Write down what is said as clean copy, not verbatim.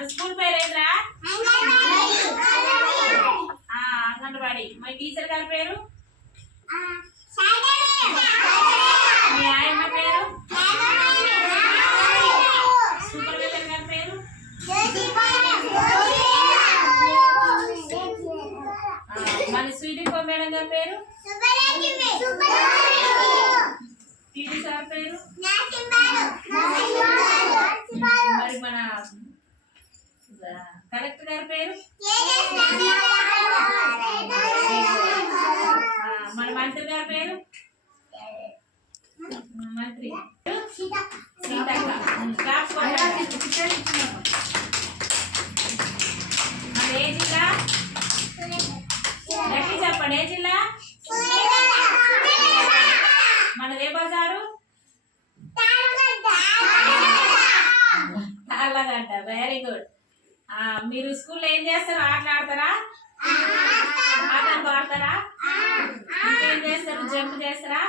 మన స్కూల్ పేరు ఏంద్రా? అంగన్వాడి. మన టీచర్ గారి పేరు? మీ ఆయమ్మ పేరు? సూపర్వైజర్ గారి పేరు? మన స్వీటీ మేడం గారి పేరు? టీవీ సార్ పేరు? మరి మన కలెక్టర్ గారి పేరు? మన మంత్రి గారి పేరు? మంత్రి సీతక్క. మన ఏ జిల్లా? గట్టి చెప్పండి, ఏ జిల్లా? మనది ఏ బజారు? తాళ్ళగడ్డ. Very good. మీరు స్కూల్లో ఏం చేస్తారు? ఆటలు ఆడతారా? ఆటలు పాడతారా? ఇంకేం చేస్తారు? జంప్ చేస్తారా?